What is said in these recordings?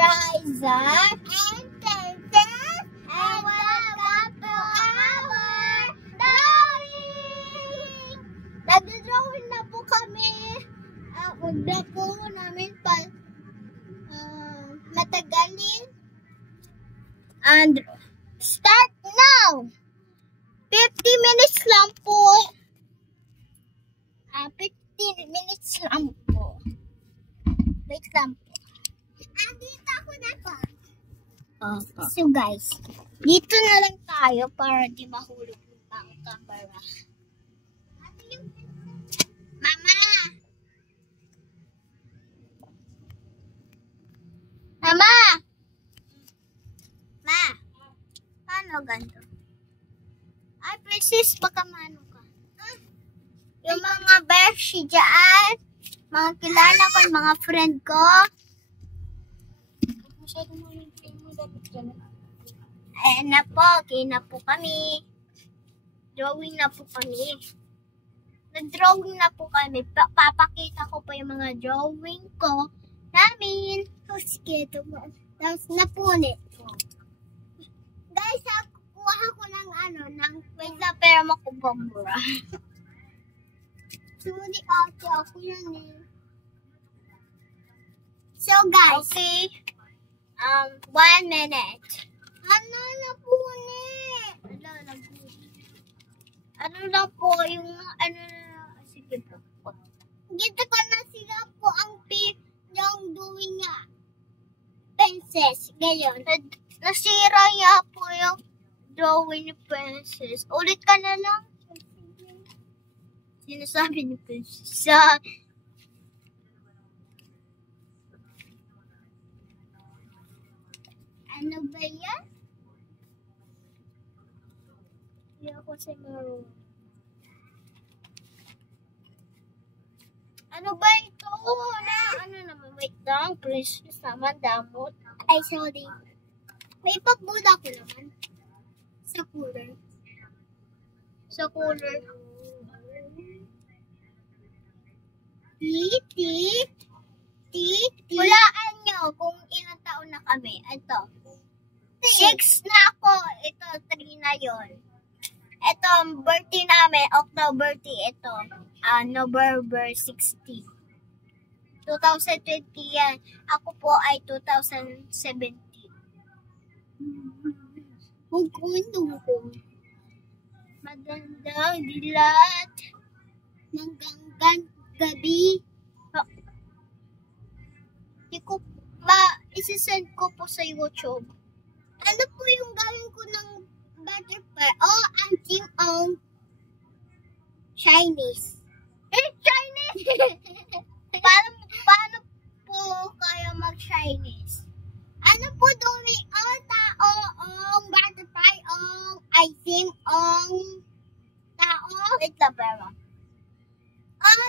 Isaac and Princess, and welcome to our drawing! Nag-drawing na po kami. Huwag na po namin matagalin. And start now! 50 minutes lang po. 15 minutes lang po. Wait lang po. Dito ako na po. So guys, dito na lang tayo para di mahulog ang camera. Mama! Mama! Ma! Paano ganito? Ay, Princess, baka mano ka. Yung mga beshi dyan, mga kilala ko, mga friend ko. Ayan na po, okay na po kami. Drawing na po kami. Nag-drawing na po kami. Papakita ko pa yung mga drawing ko namin. Sige, tapos napunit ko. Guys, kuha ko ng wait na pero makubambura. Sorry, ate, ako yan eh. So guys, okay. 1 minute. Napunit? Ano na po yung, sige po. Gito ko na sila po yung doing niya. Princess, gayon. Nasira niya po yung drawing ni Princess. Ulit ka na lang. Sinasabi ni Princess. Ano ba yan? Hindi ako sa marunong. Ano ba ito? Ano naman? Wait lang. Princess naman, damot. Ay, sorry. May pagbuda ko naman. Sa cooler. Sa cooler. Hulaan nyo kung ilang taon na kami. Ito. 6 na ako. Ito, 3 na yon. Ito, ang birthday namin, October 3. Ito, November 60. 2020 yan. Ako po ay 2017. Huwag ko ko. Magandang dilat. Hanggang gabi. Isisend ko po sa YouTube. Ano po yung gawin ko ng butterfly? Anting ang Chinese. Chinese? paano po kayo mag-Chinese? Ano po doing tao ang butterfly ang icing ang tao? Wait lang, pero.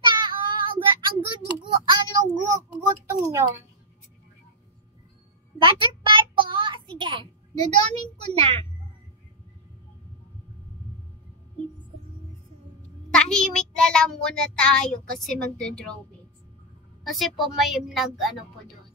Tao ang gutong nyo. Butterfly po. Sige. Dodomin ko na. Tahimik na lang muna tayo kasi magdodrawing. Kasi po may po doon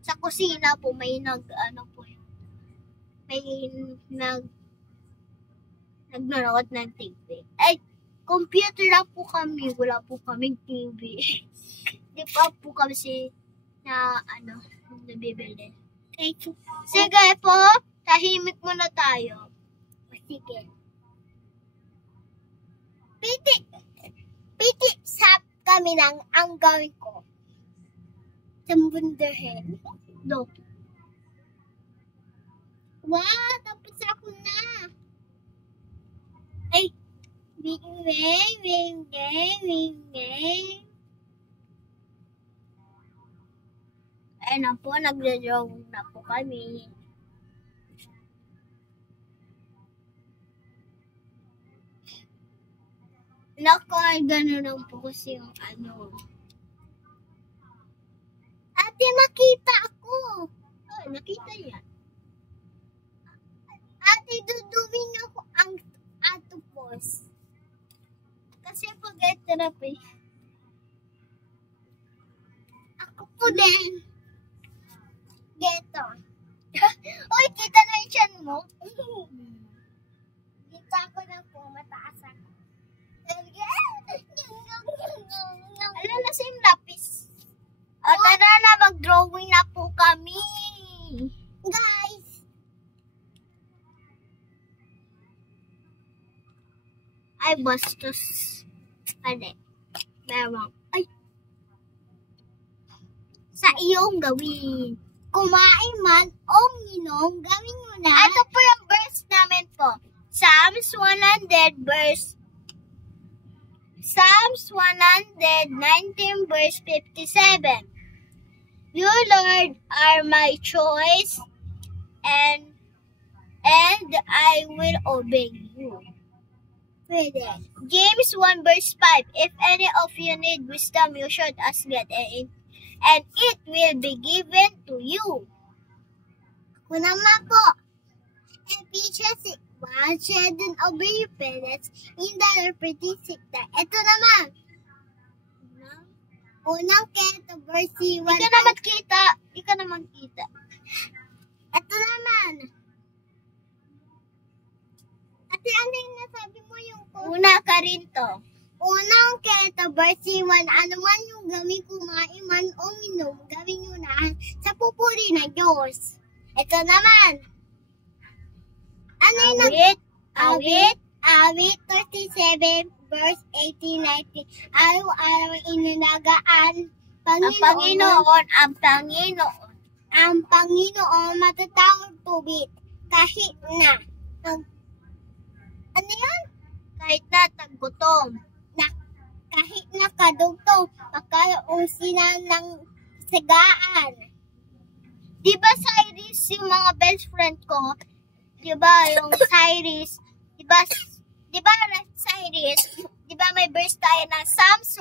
sa kusina po may nagnanood ng TV. Ay, computer lang po kami. Wala po kaming TV. Di pa po kami nabibili. Okay. Sige po, tahimik muna tayo. Sige. Piti sap kami lang ang gawin ko. Sambunderhen. No. Wow, tapos ako na. Ay, wing. Ayun na po, nagdodrawing na po kami. Gano'n lang po kasi yung Ate, nakita ako. Nakita yan. Ate, dudumin ako ang atupos. Kasi pag-therapy. Ako po din. Geto. Uy, kita na yung tiyan mo. Kita ko na po, mataas ako. Ala, nasa yung lapis. O, tara na, mag-drawing na po kami. Guys. Ay, bastos. Ano? Meron. Ay. Sa iyong gawin. Kumain man o minom, gawin nyo na. Ito po yung verse namin po. Psalms 100 verse 19 verse 57. You, Lord, are my choice, and I will obey you. James 1 verse 5. If any of you need wisdom, you should ask it, and it will be given to you. Ako naman po. Ephesians 1, share and obey your parents in the pretty sector. Ito naman. Unang keto, verse 1. Di ka naman kita. Ito naman. Ate, ano yung nasabi mo yung una ka rin to? Unang keto, verse 1. Ano man yung gawin, kumain man o minom, gawin nyo na sa pupuri ng Diyos. Ito naman. Ano yung awit 37 verse 18-19. Araw-araw inalagaan ang Panginoon matatawag tubig kahit na ano yun? Kahit na taggutom. Kahit na kadugtong magkaroon sila ng sagaan. Diba Cyrus yung mga best friend ko? Diba yung Cyrus? Diba Cyrus? Diba may verse tayo ng Psalms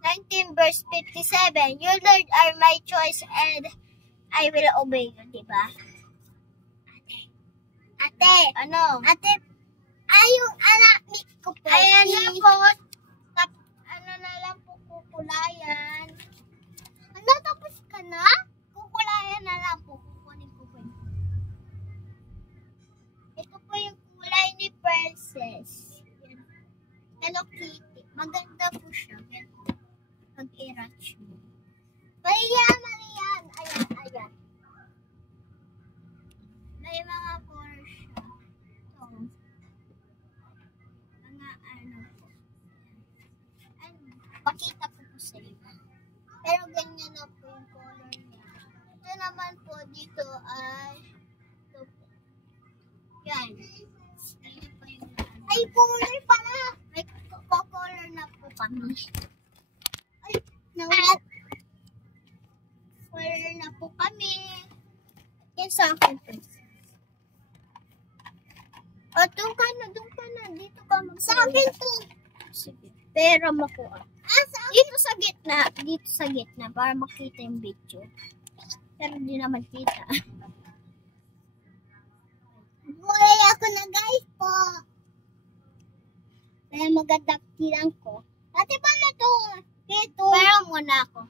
119 verse 57. You, Lord, are my choice and I will obey you. Diba? Ate. Ano? Ate, yung anak ko po. Ayan na po. Ano na lang po kukulayan. Ano, tapos ka na? Kukulayan na lang po. Kukunin ko po. Ito po yung kulay ni Princess. Hello Kitty. Maganda po siya. Pag-erase mo. Marian. Ayan. May mga colors siya. Ito. Mga ano po. Pakita ko po sa inyo. Pero ganyan na po yung color niya. Ito naman po dito ay ito po. Yan. Ay, color pala. May color na po kami. Ay, color na po kami. Yan sa akin po. O, doon ka na. Dito ka mag- Sa akin to. Sige. Pero makuha. Dito sa gitna. Para makita yung video. Pero hindi naman kita. Buhay ako na guys po. Kaya mag-adaptiran ko. Ate, paano to? Ito. Pero muna ako.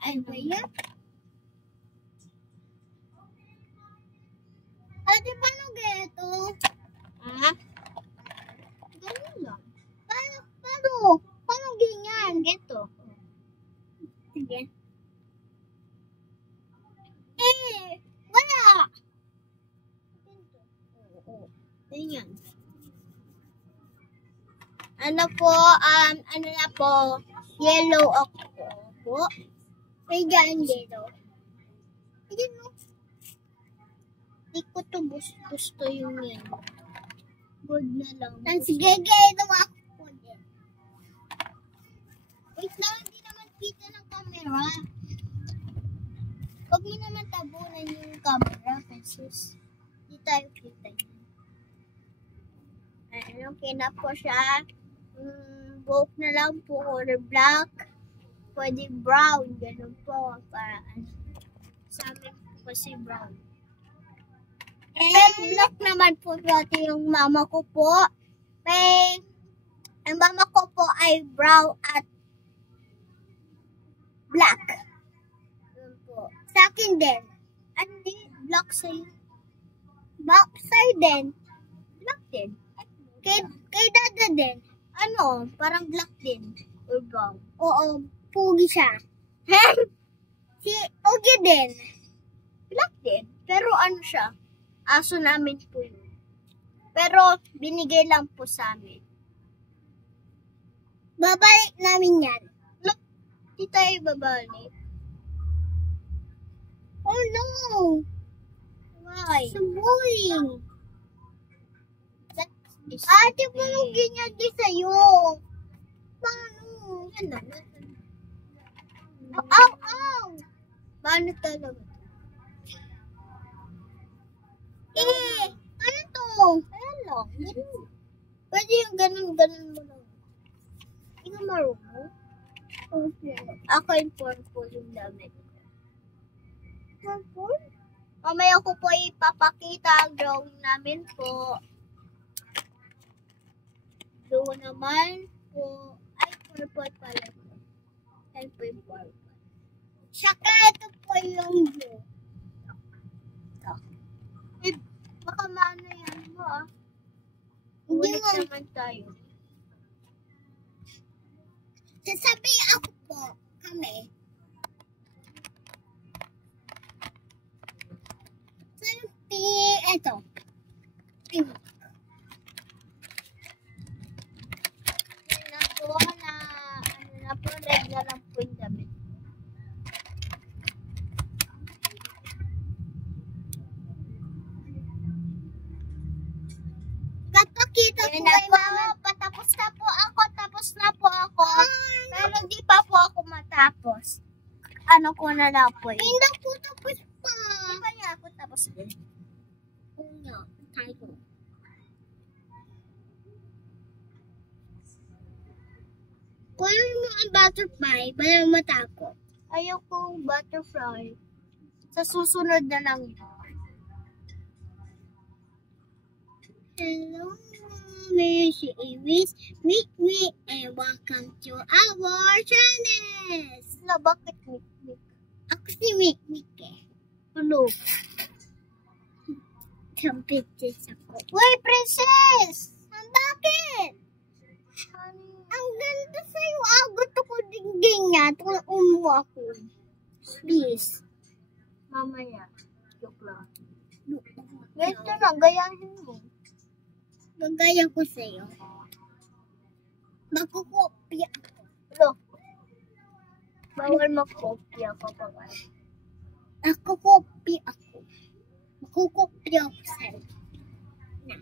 Ay, ba yan? Ate, paano geto? Ha? Ganyan lang. Paano ganyan? Geto. Sige. Wala. Ganyan. Ano na po, yellow ako po. May dyan yellow. Hindi mo. Hindi ko to gusto yung yellow. Good na lang. Sige, ito ako po din. Wait lang, hindi naman kita ng camera. Huwag mo naman tabunan yung camera kasi hindi tayo kita yun. Ayun, kina po siya. Buhok na lang po, color black. Pwede brown, ganun po. Para sa amin po kasi brown. And black naman po dati yung mama ko po. Ang mama ko po ay brown at black. Ganun po. Sa akin din. Hindi, black sa'yo. Black sa'yo din. Black din. Kay Dada din. Ano, parang black din. Or brown. Oo, pugi siya. Si Ogi din. Black din. Pero ano siya? Aso namin po yun. Pero binigay lang po sa amin. Babalik namin yan. Look, di tayo babalik. Oh no! Why? It's bullying. Ate, parang ganyan din sa'yo. Paano? Yan na. Ow, ow! Paano talaga? Ano to? Ayan lang. Pwede yung ganun mo lang. Hindi ka marunong? Okay. Ako yung purple yung damit. Purple? Mamaya ko po ipapakita ang drawing namin po. Doon naman po. Ay, purple pala po. Ay, purple. Saka ito po yung blue. Eh, baka maano yan mo ah. Hindi mo. Naman tayo. Sasabi ako po, kami. Ito. Pink. Na po na, ano na po, red na lang po yung damit. Kapakita po kay mama. Patapos na po ako, tapos na po ako. Pero di pa po ako matapos. Ano ko na lang po eh. Hindi po tapos pa. Di ba niya ako tapos din? Oo nga, tayo. Kunin mo ang butterfly para matapos. Ayoko butterfly. Sa susunod na lang yun. Hello, Miss Iwis. Meet me and welcome to our channel. Na, bakit Mick? Ako si Mick eh. Ano? Some pictures ako. Uy, princess! Bakit? Ang ganda sa'yo. Gusto ko dinggin niya. Umuha ako. Please. Mamaya. Joke lang. Ito na, gayahin mo. Gagaya ko sa'yo. Magkukopya ako. Ano? Bawal magkopya kapag Magkukopya ako. Magkukopya ako sa'yo. Na.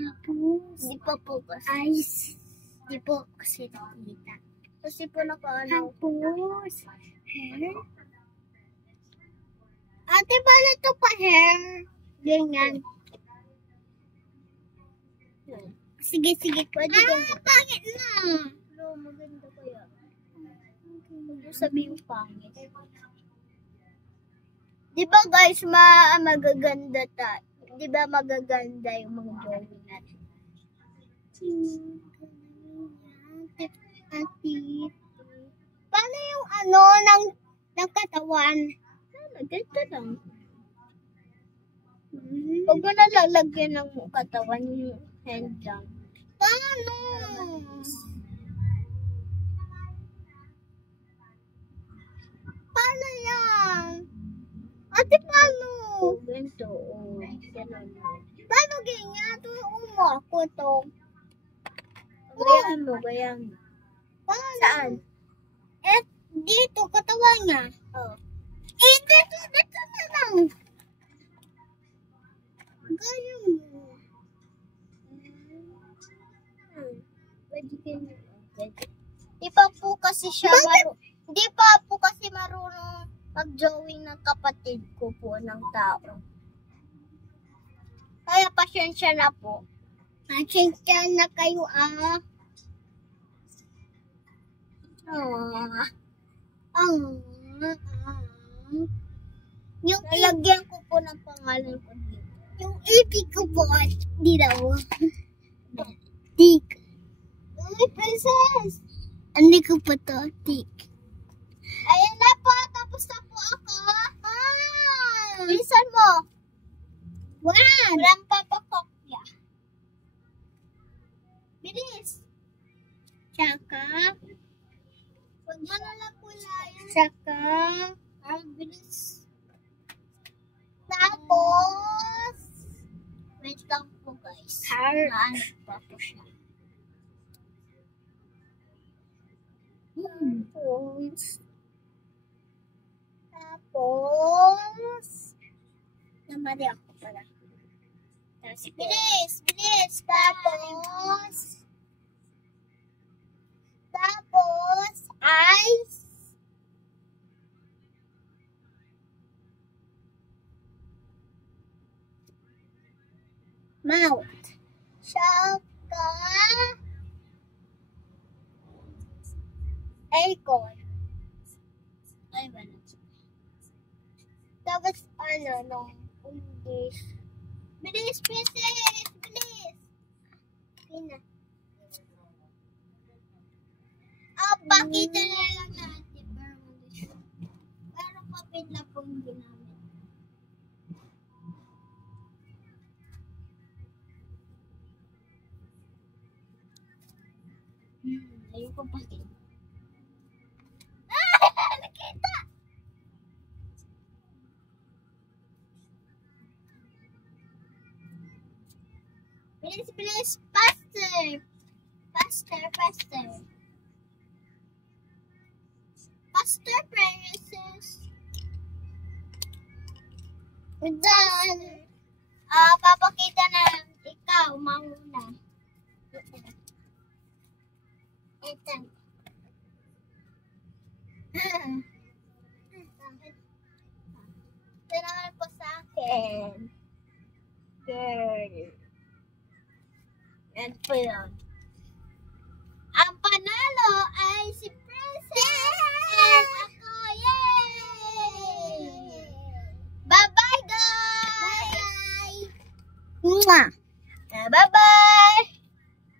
Tapos, di pa po kasi. Di po kasi nakita. Kasi po nakaano. Tapos, hair. Ate, paano ito pa hair? Ganyan. Sige. Pwede pangit na. No, maganda kaya. Huwag sabihin pangit. Di ba guys, magaganda tayo? Di ba magaganda yung mga drawing natin? Paano yung ano ng katawan? Ganito lang. Huwag mo na lalagyan ng katawan yung hand lang. Paano? Paano yan? Ate, paano? Ganito. Ganun. Paano ganyan? Tumo ako to. Gayaan mo. Paano? Saan? Dito, katawan niya. Oh. Dito na lang. Gaya mo. Pwede ganyan. Di pa po kasi siya Di pa po kasi marunong mag-drawing ng kapatid ko po ng tao. Kaya pasensya na po. Pasensya na kayo Yung nalagyan ko po ng pangalan ko dito. Yung ibig ko po, di daw. Tik. Ay, princess. Hindi ko pa to, tik. Ayan na po, tapos na po ako. Bilisan mo. Walang papakopya. Bilis. Tsaka. Huwag mo na lang kulayan. Tsaka. Bilis. Tapos. Wait lang po guys. Naano pa po siya. Tapos. Namali ako pala. Bilis. Tapos, ice. Mouth. Tsaka. Aircon. Ay, wala. Tapos, nung English. Bilis, princess! Bilis! Pina. Pakita na lang natin. Pero kapit na pong ginamit. Ayun ko pakita. Nakita! Bilis! Faster! Faster, princess! We're done! Papakita na lang ikaw, mauna. Ito. Ito naman po sa akin. Girl. Yan po yun. Ang panalo ay si Princess! And ako! Yay! Bye-bye, guys! Bye-bye! Mwah!